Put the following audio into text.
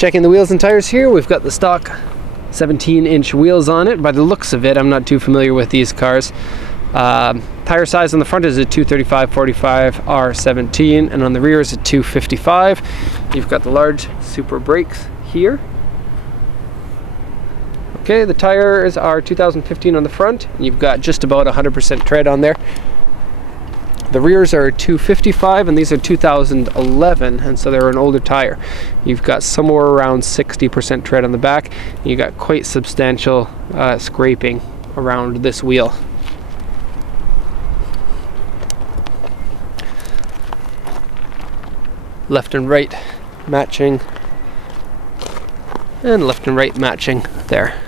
Checking the wheels and tires here, we've got the stock 17-inch wheels on it. By the looks of it, I'm not too familiar with these cars. Tire size on the front is a 235/45 R17, and on the rear is a 255. You've got the large Supra brakes here. Okay, the tires are 2015 on the front, and you've got just about 100% tread on there. The rears are 255, and these are 2011, and so they're an older tire. You've got somewhere around 60% tread on the back, and you've got quite substantial scraping around this wheel. Left and right matching, and left and right matching there.